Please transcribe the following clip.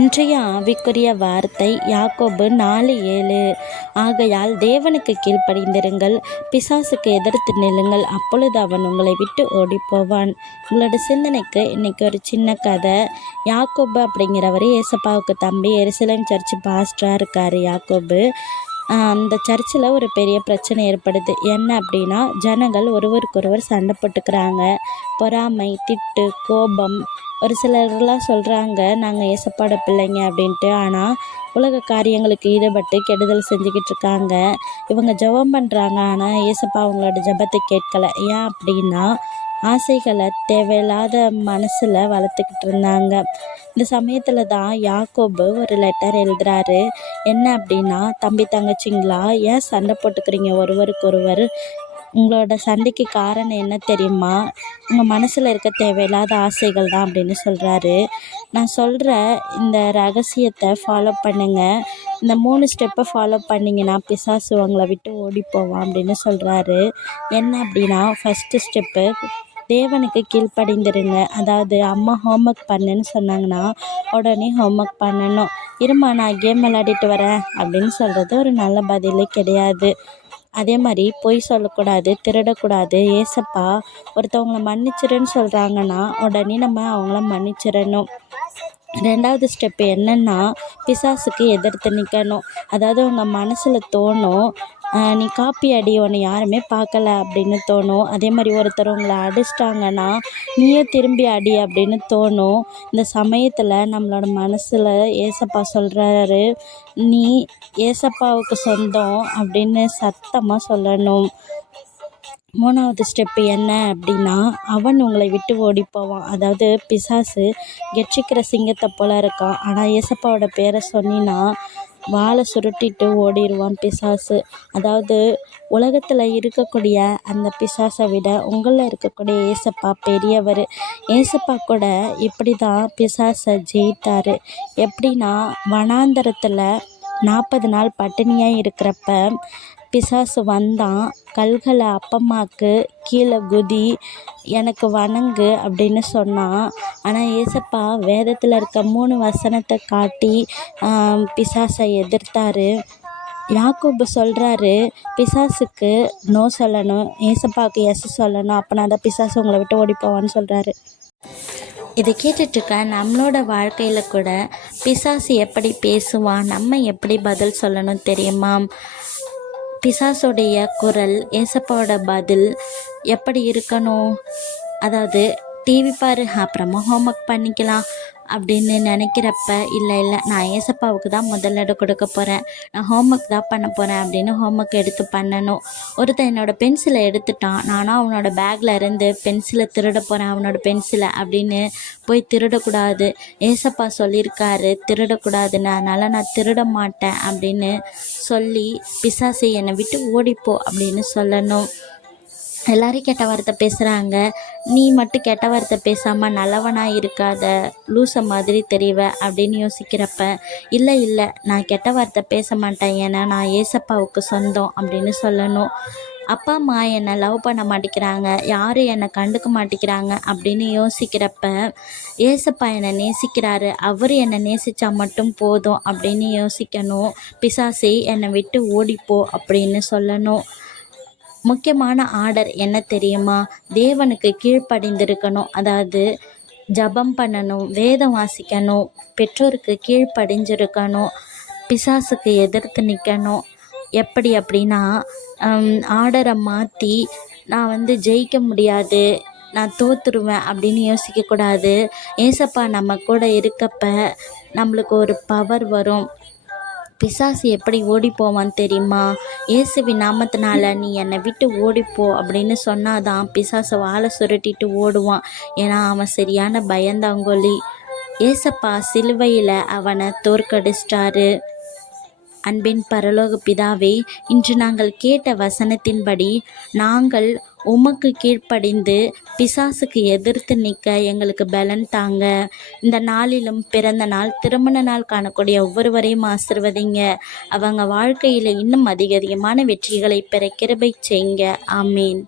இன்றைய ஆவிக்குரிய வார்த்தை யாக்கோபு 4:7. ஆகையால் தேவனுக்கு கீழ்ப்படிந்திருங்கள், பிசாசுக்கு எதிர்த்து நில்லுங்கள், அப்பொழுது அவன் உங்களை விட்டு ஓடிப்போவான். உங்களோட சிந்தனைக்கு இன்னைக்கு ஒரு சின்ன கதை. யாக்கோபு அப்படிங்கிறவர் ஏசப்பாவுக்கு தம்பி. எருசலேம் சர்ச்சு பாஸ்டராக இருக்கார் யாக்கோபு. அந்த சர்ச்சில் ஒரு பெரிய பிரச்சனை ஏற்படுது. என்ன அப்படின்னா, ஜனங்கள் ஒருவருக்கொருவர் சண்டை போட்டுக்கிறாங்க. பொறாமை, திட்டு, கோபம். ஒரு சிலர்லாம் சொல்கிறாங்க, நாங்கள் ஏசப்பாட பிள்ளைங்க அப்படின்ட்டு. ஆனால் உலக காரியங்களுக்கு ஈடுபட்டு கெடுதல் செஞ்சுக்கிட்டு இருக்காங்க. இவங்க ஜெபம் பண்ணுறாங்க, ஆனால் ஏசப்பா அவங்களோட ஜெபத்தை கேட்கலை. ஏன் அப்படின்னா, ஆசைகளை தேவையில்லாத மனசில் வளர்த்துக்கிட்டு இருந்தாங்க. இந்த சமயத்தில் தான் யாக்கோபு ஒரு லெட்டர் எழுதுறாரு. என்ன அப்படின்னா, தம்பி தங்கச்சிங்களா, ஏன் சண்டை போட்டுக்கிறீங்க ஒருவருக்கொருவர்? உங்களோட சண்டைக்கு காரணம் என்ன தெரியுமா? உங்கள் மனசில் இருக்க தேவையில்லாத ஆசைகள் தான் அப்படின்னு சொல்கிறாரு. நான் சொல்கிற இந்த ரகசியத்தை ஃபாலோ பண்ணுங்கள். இந்த 3 ஸ்டெப்பை ஃபாலோ பண்ணிங்கன்னா பிசாசு உங்களை விட்டு ஓடி போவான் அப்படின்னு சொல்கிறாரு. என்ன அப்படின்னா, ஃபஸ்ட்டு ஸ்டெப்பு, தேவனுக்கு கீழ்ப்படிந்திருங்க. அதாவது அம்மா ஹோம்ஒர்க் பண்ணுன்னு சொன்னாங்கன்னா உடனே ஹோம்ஒர்க் பண்ணணும். இருமா நான் கேம் விளையாடிட்டு வரேன் அப்படின்னு சொல்கிறது ஒரு நல்ல பதிலே கிடையாது. அதே மாதிரி பொய் சொல்லக்கூடாது, திருடக்கூடாது. ஏசப்பா ஒருத்தவங்கள மன்னிச்சிடுன்னு சொல்கிறாங்கன்னா உடனே நம்ம அவங்கள மன்னிச்சிடணும். 2வது ஸ்டெப்பு என்னென்னா, பிசாசுக்கு எதிர்த்து நிற்கணும். அதாவது உங்கள் மனசில் தோணும், நீ காப்பி அடி, உன்னை யாருமே பார்க்கல அப்படின்னு தோணும். அதே மாதிரி ஒருத்தர் உங்களை அடிச்சிட்டாங்கன்னா நீயே திரும்பி அடி அப்படின்னு தோணும். இந்த சமயத்தில் நம்மளோட மனசில் ஏசப்பா சொல்கிறாரு, நீ ஏசப்பாவுக்கு சொந்தம் அப்படின்னு சத்தமாக சொல்லணும். 3வது ஸ்டெப்பு என்ன அப்படின்னா, அவன் உங்களை விட்டு ஓடி போவான். அதாவது பிசாசு கெட்சிக்கிற சிங்கத்தை போல் இருக்கான். ஆனால் ஏசப்பாவோட பேரை சொன்னின்னா வாழை சுருட்டிட்டு ஓடிடுவான் பிசாசு. அதாவது உலகத்தில் இருக்கக்கூடிய அந்த பிசாசை விட உங்களில் இருக்கக்கூடிய ஏசப்பா பெரியவர். ஏசப்பா கூட இப்படி தான் பிசாசை ஜெயித்தார். எப்படின்னா, வனாந்தரத்தில் 40 நாள் பட்டினியாக இருக்கிறப்ப பிசாசு வந்தான். கல்களை அப்பமாக்கு, கீழே குதி, எனக்கு வணங்கு அப்படின்னு சொன்னான். ஆனால் ஏசப்பா வேதத்தில் இருக்க 3 வசனத்தை காட்டி பிசாசை எதிர்த்தார். யாக்கோபு சொல்கிறாரு, பிசாசுக்கு நோ சொல்லணும், ஏசப்பாவுக்கு எஸ் சொல்லணும். அப்போனா தான் பிசாசு உங்களை விட்டு ஓடி போவான்னு சொல்கிறாரு. இதை கேட்டுட்ருக்க நம்மளோட வாழ்க்கையில் கூட பிசாசு எப்படி பேசுவான், நம்ம எப்படி பதில் சொல்லணும் தெரியுமா? பிசாசுடைய குரல், ஏசப்பாவோட பதில் எப்படி இருக்கணும்? அதாவது டிவி பாரு, அப்புறமா ஹோம்ஒர்க் பண்ணிக்கலாம் அப்படின்னு நினைக்கிறப்ப, இல்லை நான் ஏசப்பாவுக்கு தான் முதலிடம் கொடுக்க போகிறேன், நான் ஹோம்ஒர்க் தான் பண்ண போகிறேன் அப்படின்னு ஹோம்ஒர்க் எடுத்து பண்ணணும். ஒருத்தன் என்னோடய பென்சிலை எடுத்துட்டான், நானும் அவனோட பேக்கில் இருந்து பென்சிலை திருட போகிறேன், அவனோட பென்சிலை அப்படின்னு போய் திருடக்கூடாது. ஏசப்பா சொல்லியிருக்காரு திருடக்கூடாதுன்னு, அதனால் நான் திருட மாட்டேன் அப்படின்னு சொல்லி பிசாசை என்னை விட்டு ஓடிப்போ அப்படின்னு சொல்லணும். எல்லாரும் கெட்ட வார்த்தை பேசுகிறாங்க, நீ மட்டும் கெட்ட வார்த்தை பேசாமல் நல்லவனாக இருக்காத, லூச மாதிரி தெரிவ அப்படின்னு யோசிக்கிறப்ப, இல்லை நான் கெட்ட வார்த்தை பேச மாட்டேன், ஏன்னா நான் ஏசப்பாவுக்கு சொந்தம் அப்படின்னு சொல்லணும். அப்பா அம்மா என்னை லவ் பண்ண மாட்டேங்கிறாங்க, யாரும் என்னை கண்டுக்க மாட்டேங்கிறாங்க அப்படின்னு யோசிக்கிறப்ப, ஏசப்பா என்னை நேசிக்கிறாரு, அவர் என்னை நேசித்தா மட்டும் போதும் அப்படின்னு யோசிக்கணும். பிசாசே என்னை விட்டு ஓடிப்போ அப்படின்னு சொல்லணும். முக்கியமான ஆர்டர் என்ன தெரியுமா? தேவனுக்கு கீழ்ப்படிந்திருக்கணும். அதாவது ஜெபம் பண்ணணும், வேதம் வாசிக்கணும், பெற்றோருக்கு கீழ்ப்படிஞ்சிருக்கணும், பிசாசுக்கு எதிர்த்து நிற்கணும். எப்படி அப்படின்னா, ஆர்டரை மாற்றி நான் ஜெயிக்க முடியாது, நான் தோற்றுருவேன் அப்படின்னு யோசிக்கக்கூடாது. ஏசப்பா நம்ம கூட இருக்கப்ப நம்மளுக்கு ஒரு பவர் வரும். பிசாசு எப்படி ஓடி போவான் தெரியுமா? இயேசுவின் நாமத்தினால நீ என்னை விட்டு ஓடிப்போ அப்படின்னு சொன்னாதான் பிசாசு வாழை சுருட்டிட்டு ஓடுவான். ஏன்னா அவன் சரியான பயந்தாங்கொல்லி. ஏசப்பா சிலுவையில் அவனை தோற்கடிச்சிட்டாரு. அன்பின் பரலோக பிதாவே, இன்று நாங்கள் கேட்ட வசனத்தின்படி நாங்கள் உமக்கு கீழ்ப்படிந்து பிசாசுக்கு எதிர்த்து நிற்க எங்களுக்கு பலன் தாங்க. இந்த நாளிலும் பிறந்த நாள், திருமண நாள் காணக்கூடிய ஒவ்வொருவரையும் ஆசிர்வதிங்க. அவங்க வாழ்க்கையில் இன்னும் அதிகமான வெற்றிகளை பெற கிருபை செய்யுங்க. ஆமீன்.